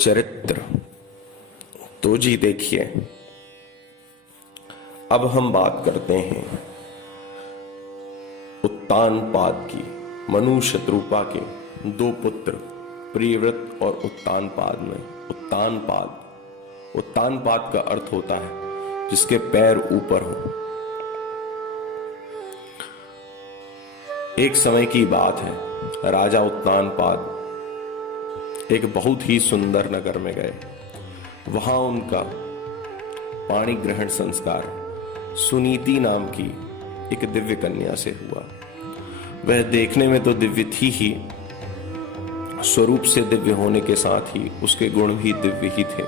चरित्र तो जी देखिए, अब हम बात करते हैं उत्तानपाद की। मनु शत्रुपा के दो पुत्र प्रियव्रत और उत्तानपाद में उत्तानपाद का अर्थ होता है जिसके पैर ऊपर हो। एक समय की बात है, राजा उत्तानपाद एक बहुत ही सुंदर नगर में गए। वहां उनका पाणी ग्रहण संस्कार सुनीति नाम की एक दिव्य कन्या से हुआ। वह देखने में तो दिव्य थी ही, स्वरूप से दिव्य होने के साथ ही उसके गुण भी दिव्य ही थे।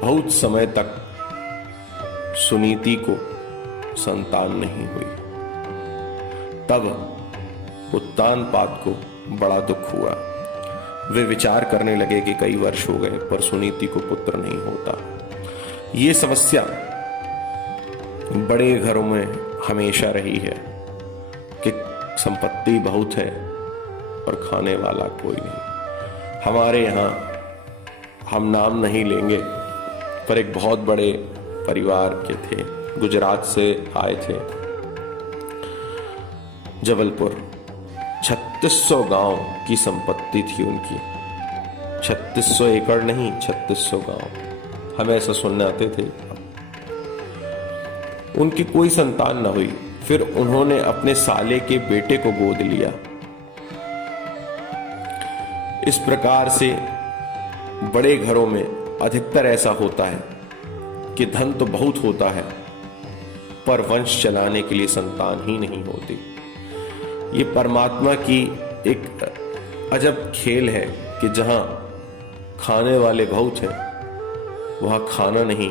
बहुत समय तक सुनीति को संतान नहीं हुई। तब उत्तानपाद को बड़ा दुख हुआ। वे विचार करने लगे कि कई वर्ष हो गए पर सुनीति को पुत्र नहीं होता। ये समस्या बड़े घरों में हमेशा रही है कि संपत्ति बहुत है और खाने वाला कोई नहीं। हमारे यहाँ हम नाम नहीं लेंगे पर एक बहुत बड़े परिवार के थे, गुजरात से आए थे, जबलपुर। 3600 गांव की संपत्ति थी उनकी। 3600 एकड़ नहीं, 3600 गांव। हमें ऐसा सुनने आते थे। उनकी कोई संतान न हुई। फिर उन्होंने अपने साले के बेटे को गोद लिया। इस प्रकार से बड़े घरों में अधिकतर ऐसा होता है कि धन तो बहुत होता है पर वंश चलाने के लिए संतान ही नहीं होती। ये परमात्मा की एक अजब खेल है कि जहां खाने वाले बहुत हैं वहां खाना नहीं,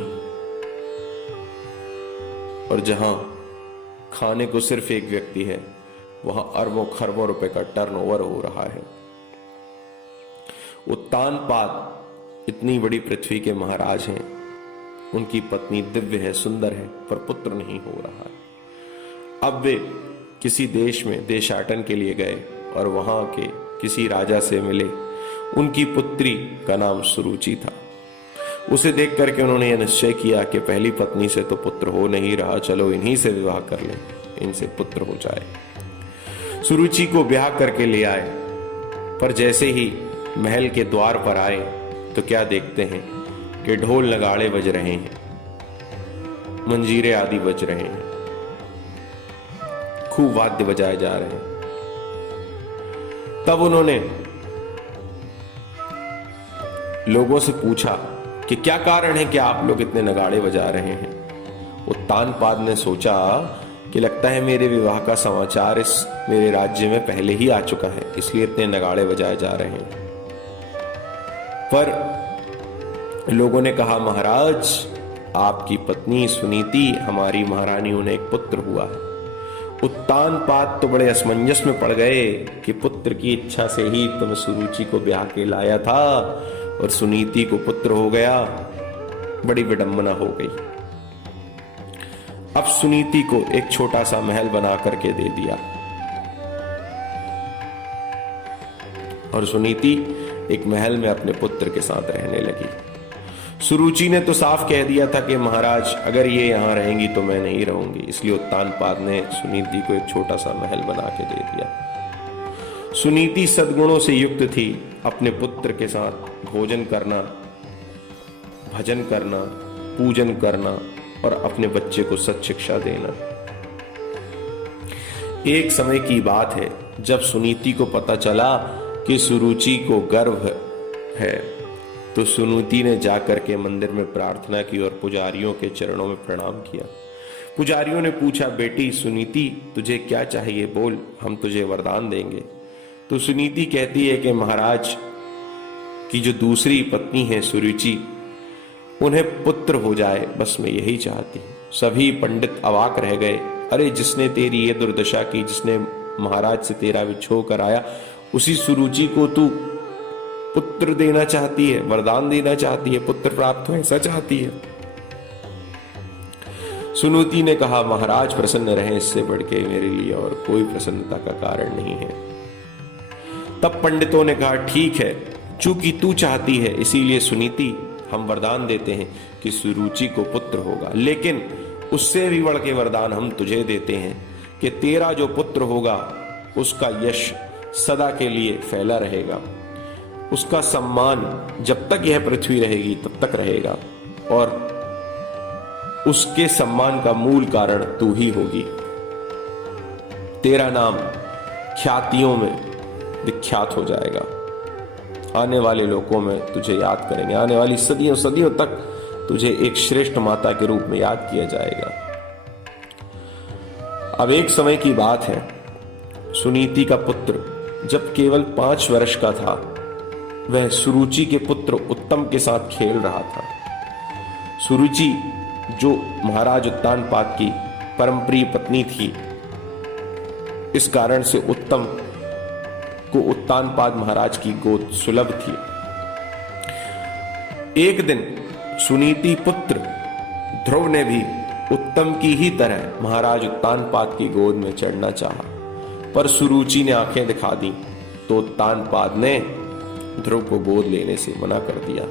और जहां खाने को सिर्फ एक व्यक्ति है वहां अरबों खरबों रुपए का टर्नओवर हो रहा है। उत्तानपाद इतनी बड़ी पृथ्वी के महाराज हैं, उनकी पत्नी दिव्य है, सुंदर है, पर पुत्र नहीं हो रहा। अब वे किसी देश में देशाटन के लिए गए और वहां के किसी राजा से मिले। उनकी पुत्री का नाम सुरुचि था। उसे देख करके उन्होंने यह निश्चय किया कि पहली पत्नी से तो पुत्र हो नहीं रहा, चलो इन्हीं से विवाह कर लें, इनसे पुत्र हो जाए। सुरुचि को ब्याह करके ले आए, पर जैसे ही महल के द्वार पर आए तो क्या देखते हैं कि ढोल नगाड़े बज रहे हैं, मंजीरे आदि बज रहे हैं, खूब वाद्य बजाए जा रहे हैं। तब उन्होंने लोगों से पूछा कि क्या कारण है कि आप लोग इतने नगाड़े बजा रहे हैं। उत्तानपाद ने सोचा कि लगता है मेरे विवाह का समाचार इस मेरे राज्य में पहले ही आ चुका है, इसलिए इतने नगाड़े बजाए जा रहे हैं। पर लोगों ने कहा, महाराज आपकी पत्नी सुनीति हमारी महारानी, उन्हें एक पुत्र हुआ है। उत्तानपाद तो बड़े असमंजस में पड़ गए कि पुत्र की इच्छा से ही तुम सुरुचि को ब्याह के लाया था और सुनीति को पुत्र हो गया। बड़ी विडंबना हो गई। अब सुनीति को एक छोटा सा महल बना करके दे दिया और सुनीति एक महल में अपने पुत्र के साथ रहने लगी। सुरुचि ने तो साफ कह दिया था कि महाराज अगर ये यहां रहेंगी तो मैं नहीं रहूंगी, इसलिए उत्तानपाद ने सुनीति को एक छोटा सा महल बना के दे दिया। सुनीति सद्गुणों से युक्त थी। अपने पुत्र के साथ भोजन करना, भजन करना, पूजन करना और अपने बच्चे को सच्शिक्षा देना। एक समय की बात है जब सुनीति को पता चला कि सुरुचि को गर्भ है तो सुनीति ने जाकर के मंदिर में प्रार्थना की और पुजारियों के चरणों में प्रणाम किया। पुजारियों ने पूछा, बेटी सुनीति तुझे क्या चाहिए, बोल, हम तुझे वरदान देंगे। तो सुनीति कहती है कि महाराज की जो दूसरी पत्नी है सुरुचि, उन्हें पुत्र हो जाए, बस मैं यही चाहती हूं। सभी पंडित अवाक रह गए। अरे जिसने तेरी ये दुर्दशा की, जिसने महाराज से तेरा विछोह कराया, उसी सुरुचि को तू पुत्र देना चाहती है, वरदान देना चाहती है, पुत्र प्राप्त हो ऐसा चाहती है। सुनीति ने कहा, महाराज प्रसन्न रहे, इससे बढ़ के मेरे लिए और कोई प्रसन्नता का कारण नहीं है। तब पंडितों ने कहा, ठीक है, चूंकि तू चाहती है इसीलिए सुनीति हम वरदान देते हैं कि सुरुचि को पुत्र होगा, लेकिन उससे भी बढ़ के वरदान हम तुझे देते हैं कि तेरा जो पुत्र होगा उसका यश सदा के लिए फैला रहेगा, उसका सम्मान जब तक यह पृथ्वी रहेगी तब तक रहेगा, और उसके सम्मान का मूल कारण तू ही होगी। तेरा नाम ख्यातियों में विख्यात हो जाएगा, आने वाले लोगों में तुझे याद करेंगे, आने वाली सदियों सदियों तक तुझे एक श्रेष्ठ माता के रूप में याद किया जाएगा। अब एक समय की बात है, सुनीति का पुत्र जब केवल 5 वर्ष का था, वह सुरुचि के पुत्र उत्तम के साथ खेल रहा था। सुरुचि जो महाराज उत्तानपाद की परम प्रिय पत्नी थी, इस कारण से उत्तम को उत्तानपाद महाराज की गोद सुलभ थी। एक दिन सुनीति पुत्र ध्रुव ने भी उत्तम की ही तरह महाराज उत्तानपाद की गोद में चढ़ना चाहा, पर सुरुचि ने आंखें दिखा दी तो उत्तानपाद ने ध्रुव को गोद लेने से मना कर दिया।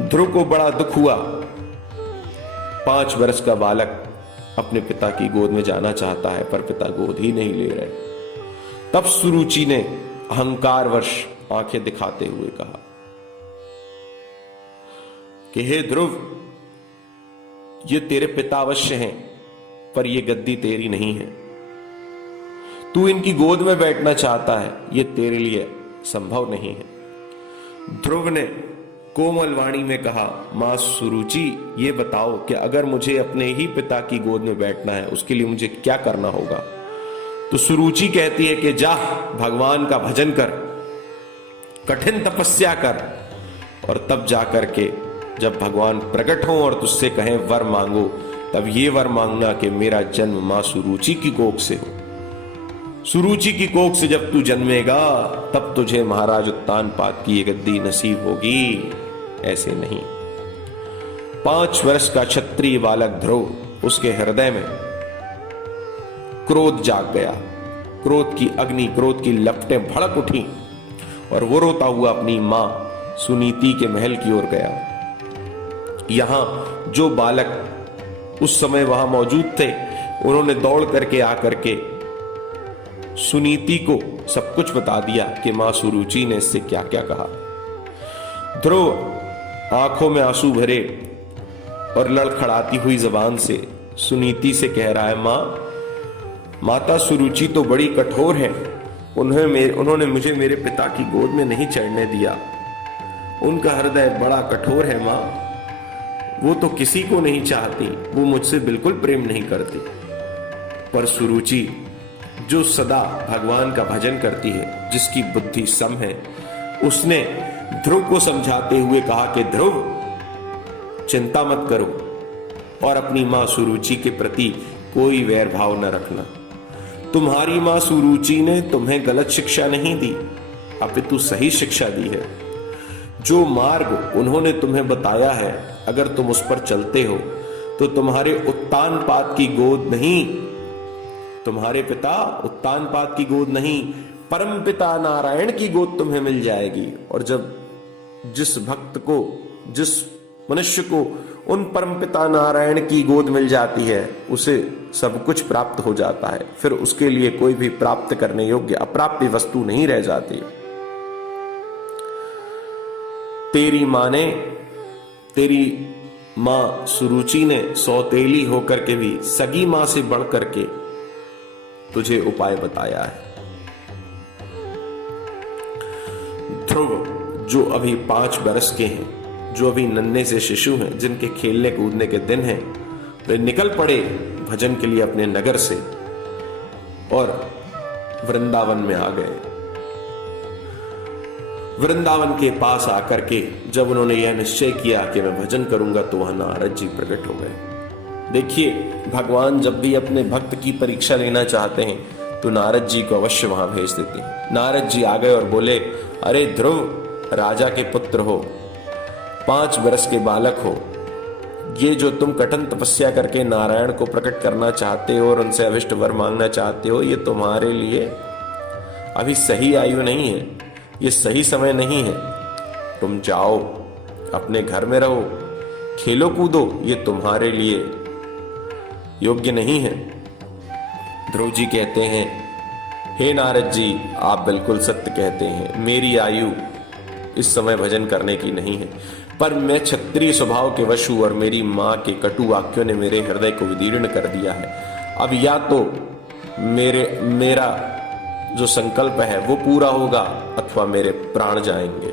ध्रुव को बड़ा दुख हुआ। 5 वर्ष का बालक अपने पिता की गोद में जाना चाहता है, पर पिता गोद ही नहीं ले रहे। तब सुरुचि ने अहंकारवश आंखें दिखाते हुए कहा कि हे ध्रुव, ये तेरे पिता अवश्य हैं, पर यह गद्दी तेरी नहीं है। तू इनकी गोद में बैठना चाहता है, यह तेरे लिए संभव नहीं है। ध्रुव ने कोमल वाणी में कहा, मां सुरुचि, ये बताओ कि अगर मुझे अपने ही पिता की गोद में बैठना है, उसके लिए मुझे क्या करना होगा? तो सुरुचि कहती है कि जा, भगवान का भजन कर, कठिन तपस्या कर, और तब जाकर के जब भगवान प्रकट हो और तुझसे कहें वर मांगो, तब ये वर मांगना कि मेरा जन्म मां सुरुचि की कोख से हो। सुरुचि की कोख से जब तू जन्मेगा तब तुझे महाराज उत्तानपाद की ये गद्दी नसीब होगी, ऐसे नहीं। 5 वर्ष का क्षत्रिय बालक ध्रुव, उसके हृदय में क्रोध जाग गया। क्रोध की अग्नि, क्रोध की लपटें भड़क उठी और वो रोता हुआ अपनी मां सुनीति के महल की ओर गया। यहां जो बालक उस समय वहां मौजूद थे, उन्होंने दौड़ करके आकर के सुनीति को सब कुछ बता दिया कि मां सुरुचि ने इससे क्या क्या कहा। ध्रुव आंखों में आंसू भरे और लड़खड़ाती हुई जबान से सुनीति से कह रहा है, माता सुरुचि तो बड़ी कठोर है, उन्होंने मुझे मेरे पिता की गोद में नहीं चढ़ने दिया। उनका हृदय बड़ा कठोर है मां, वो तो किसी को नहीं चाहती, वो मुझसे बिल्कुल प्रेम नहीं करती। पर सुरुचि जो सदा भगवान का भजन करती है, जिसकी बुद्धि सम है, उसने ध्रुव को समझाते हुए कहा कि ध्रुव, चिंता मत करो और अपनी मां सुरुचि के प्रति कोई वैर भाव न रखना। तुम्हारी मां सुरुचि ने तुम्हें गलत शिक्षा नहीं दी, अपितु सही शिक्षा दी है। जो मार्ग उन्होंने तुम्हें बताया है, अगर तुम उस पर चलते हो तो तुम्हारे उत्तानपाद की गोद नहीं, तुम्हारे पिता उत्तानपाद की गोद नहीं, परम पिता नारायण की गोद तुम्हें मिल जाएगी। और जब जिस भक्त को, जिस मनुष्य को उन परम पिता नारायण की गोद मिल जाती है, उसे सब कुछ प्राप्त हो जाता है। फिर उसके लिए कोई भी प्राप्त करने योग्य अप्राप्य वस्तु नहीं रह जाती। तेरी मां सुरुचि ने सौतेली होकर के भी सगी मां से बढ़ करके तुझे उपाय बताया है। ध्रुव जो अभी 5 वर्ष के हैं, जो अभी नन्हे से शिशु हैं, जिनके खेलने कूदने के दिन हैं, वे निकल पड़े भजन के लिए अपने नगर से और वृंदावन में आ गए। वृंदावन के पास आकर के जब उन्होंने यह निश्चय किया कि मैं भजन करूंगा, तो वहां नारद जी प्रकट हो गए। देखिए, भगवान जब भी अपने भक्त की परीक्षा लेना चाहते हैं तो नारद जी को अवश्य वहां भेज देते हैं। नारद जी आ गए और बोले, अरे ध्रुव, राजा के पुत्र हो, 5 वर्ष के बालक हो, ये जो तुम कठिन तपस्या करके नारायण को प्रकट करना चाहते हो और उनसे अभिष्ट वर मांगना चाहते हो, ये तुम्हारे लिए अभी सही आयु नहीं है, ये सही समय नहीं है। तुम जाओ, अपने घर में रहो, खेलो कूदो, ये तुम्हारे लिए योग्य नहीं है। ध्रुव जी कहते हैं, हे नारद जी, आप बिल्कुल सत्य कहते हैं, मेरी आयु इस समय भजन करने की नहीं है, पर मैं क्षत्रिय स्वभाव के वश हूं और मेरी मां के कटु वाक्यों ने मेरे हृदय को विदीर्ण कर दिया है। अब या तो मेरा जो संकल्प है वो पूरा होगा अथवा मेरे प्राण जाएंगे।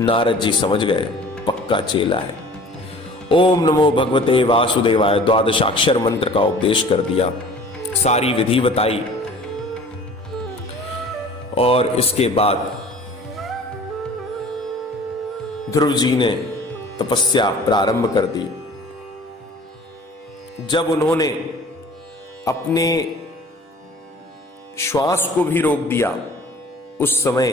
नारद जी समझ गए, पक्का चेला है। ओम नमो भगवते वासुदेवाय द्वादशाक्षर मंत्र का उपदेश कर दिया, सारी विधि बताई और इसके बाद ध्रुव जी ने तपस्या प्रारंभ कर दी। जब उन्होंने अपने श्वास को भी रोक दिया, उस समय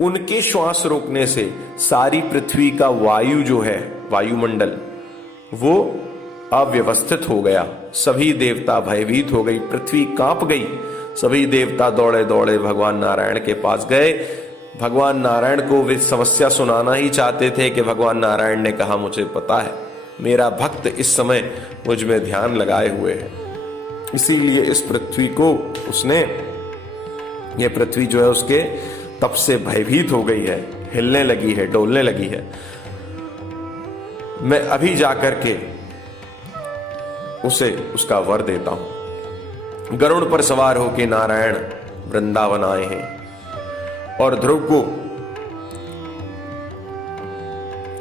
उनके श्वास रोकने से सारी पृथ्वी का वायु जो है, वायुमंडल, वो अव्यवस्थित हो गया। सभी देवता भयभीत हो गई, पृथ्वी कांप गई। सभी देवता दौड़े दौड़े भगवान नारायण के पास गए। भगवान नारायण को वे समस्या सुनाना ही चाहते थे कि भगवान नारायण ने कहा, मुझे पता है, मेरा भक्त इस समय मुझ में ध्यान लगाए हुए है, इसीलिए इस पृथ्वी को उसने, ये पृथ्वी जो है उसके तप से भयभीत हो गई है, हिलने लगी है, डोलने लगी है। मैं अभी जाकर के उसे उसका वर देता हूं। गरुड़ पर सवार होकर नारायण वृंदावन आए हैं और ध्रुव को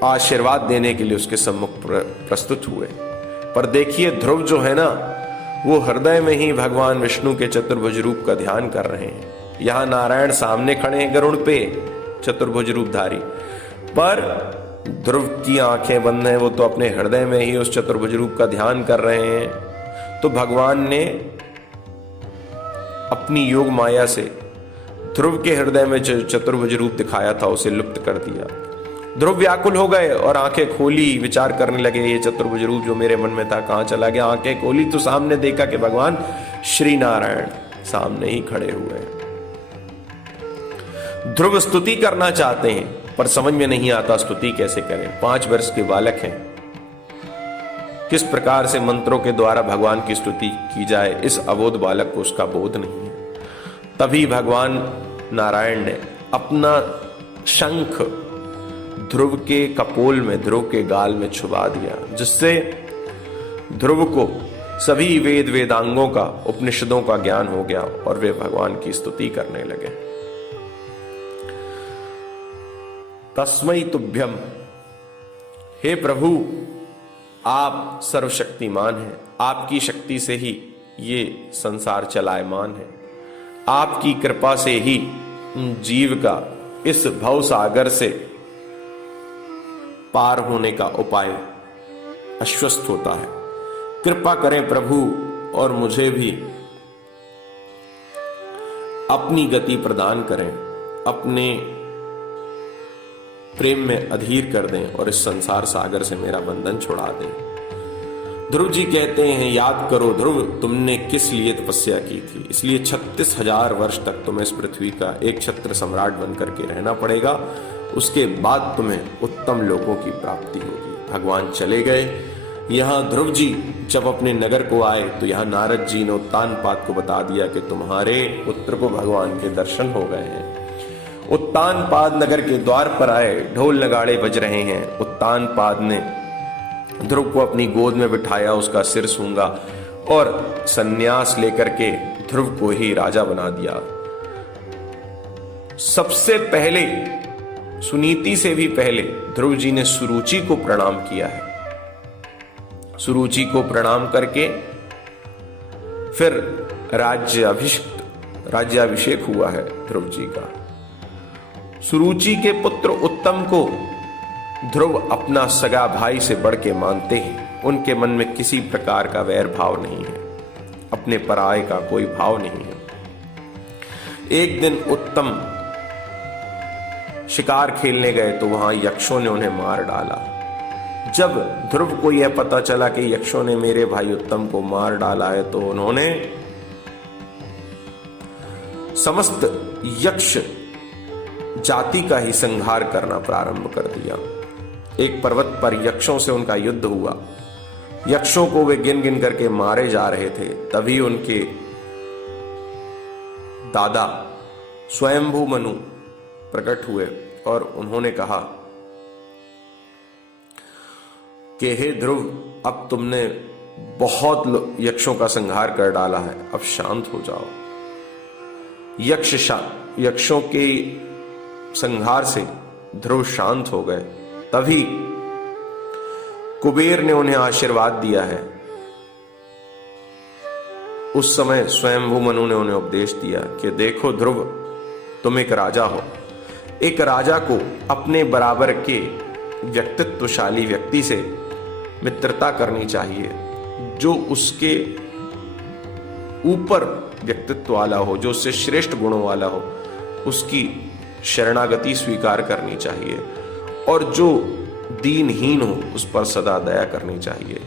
आशीर्वाद देने के लिए उसके सम्मुख प्रस्तुत हुए। पर देखिए, ध्रुव जो है ना, वो हृदय में ही भगवान विष्णु के चतुर्भुज रूप का ध्यान कर रहे हैं। यहां नारायण सामने खड़े हैं गरुड़ पे, चतुर्भुज रूपधारी, पर ध्रुव की आंखें बंद हैं, वो तो अपने हृदय में ही उस चतुर्भुज रूप का ध्यान कर रहे हैं। तो भगवान ने अपनी योग माया से ध्रुव के हृदय में चतुर्भुज रूप दिखाया था, उसे लुप्त कर दिया। ध्रुव व्याकुल हो गए और आंखें खोली, विचार करने लगे, ये चतुर्भुज रूप जो मेरे मन में था कहां चला गया। आंखें खोली तो सामने देखा कि भगवान श्री नारायण सामने ही खड़े हुए हैं। ध्रुव स्तुति करना चाहते हैं पर समझ में नहीं आता स्तुति कैसे करें। 5 वर्ष के बालक हैं, किस प्रकार से मंत्रों के द्वारा भगवान की स्तुति की जाए, इस अबोध बालक को उसका बोध नहीं है। तभी भगवान नारायण ने अपना शंख ध्रुव के कपोल में, ध्रुव के गाल में छुपा दिया, जिससे ध्रुव को सभी वेद वेदांगों का, उपनिषदों का ज्ञान हो गया और वे भगवान की स्तुति करने लगे। तस्मै तुभ्यम, हे प्रभु, आप सर्वशक्तिमान हैं, आपकी शक्ति से ही ये संसार चलायमान है, आपकी कृपा से ही जीव का इस भव सागर से पार होने का उपाय आश्वस्त होता है। कृपा करें प्रभु और मुझे भी अपनी गति प्रदान करें, अपने प्रेम में अधीर कर दें और इस संसार सागर से मेरा बंधन छुड़ा दें। ध्रुव जी कहते हैं, याद करो ध्रुव, तुमने किस लिए तपस्या की थी, इसलिए 36,000 वर्ष तक तुम्हें इस पृथ्वी का एक छत्र सम्राट बनकर के रहना पड़ेगा, उसके बाद तुम्हें उत्तम लोकों की प्राप्ति होगी। भगवान चले गए। यहां ध्रुव जी जब अपने नगर को आए तो यहां नारद जी ने उत्तानपाद को बता दिया कि तुम्हारे पुत्र को भगवान के दर्शन हो गए हैं। उत्तानपाद नगर के द्वार पर आए, ढोल नगाड़े बज रहे हैं। उत्तानपाद ने ध्रुव को अपनी गोद में बिठाया, उसका सिर सूंघा और सन्यास लेकर के ध्रुव को ही राजा बना दिया। सबसे पहले, सुनीति से भी पहले, ध्रुव जी ने सुरुचि को प्रणाम किया है। सुरुचि को प्रणाम करके फिर राज्याभिषेक हुआ है ध्रुव जी का। सुरुचि के पुत्र उत्तम को ध्रुव अपना सगा भाई से बढ़ के मानते हैं। उनके मन में किसी प्रकार का वैर भाव नहीं है, अपने पराये का कोई भाव नहीं है। एक दिन उत्तम शिकार खेलने गए तो वहां यक्षों ने उन्हें मार डाला। जब ध्रुव को यह पता चला कि यक्षों ने मेरे भाई उत्तम को मार डाला है तो उन्होंने समस्त यक्ष जाति का ही संहार करना प्रारंभ कर दिया। एक पर्वत पर यक्षों से उनका युद्ध हुआ। यक्षों को वे गिन गिन करके मारे जा रहे थे। तभी उनके दादा स्वयंभू मनु प्रकट हुए और उन्होंने कहा कि हे ध्रुव, अब तुमने बहुत यक्षों का संहार कर डाला है, अब शांत हो जाओ। यक्षों के संहार से ध्रुव शांत हो गए। तभी कुबेर ने उन्हें आशीर्वाद दिया है। उस समय स्वयंभू मनु ने उन्हें उपदेश दिया कि देखो ध्रुव, तुम एक राजा हो। एक राजा को अपने बराबर के व्यक्तित्वशाली व्यक्ति से मित्रता करनी चाहिए, जो उसके ऊपर व्यक्तित्व वाला हो, जो उससे श्रेष्ठ गुणों वाला हो। उसकी शरणागति स्वीकार करनी चाहिए और जो दीनहीन हो उस पर सदा दया करनी चाहिए।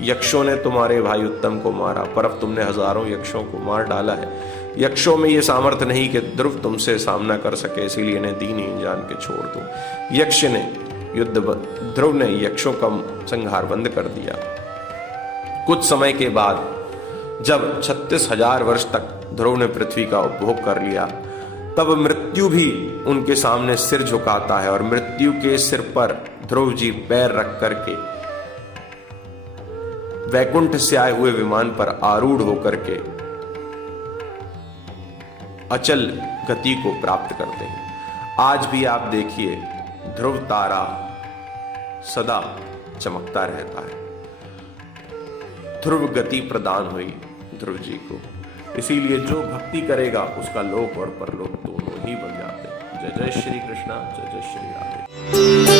यक्षों ने तुम्हारे भाई उत्तम को मारा, पर अब तुमने हजारों यक्षों को मार डाला है। यक्षों में यह सामर्थ्य नहीं कि ध्रुव तुमसे सामना कर सके, इसीलिए इन्हें दीनहीन जान के छोड़ दो। ध्रुव ने यक्षों का संहार बंद कर दिया। कुछ समय के बाद जब 36,000 वर्ष तक ध्रुव ने पृथ्वी का उपभोग कर लिया, तब मृत्यु भी उनके सामने सिर झुकाता है और मृत्यु के सिर पर ध्रुव जी पैर रख करके वैकुंठ से आए हुए विमान पर आरूढ़ होकर के अचल गति को प्राप्त करते हैं। आज भी आप देखिए, ध्रुव तारा सदा चमकता रहता है। ध्रुव गति प्रदान हुई ध्रुव जी को, इसीलिए जो भक्ति करेगा उसका लोक और परलोक दोनों ही बन जाते हैं। जय जय श्री कृष्णा, जय जय श्री राधे।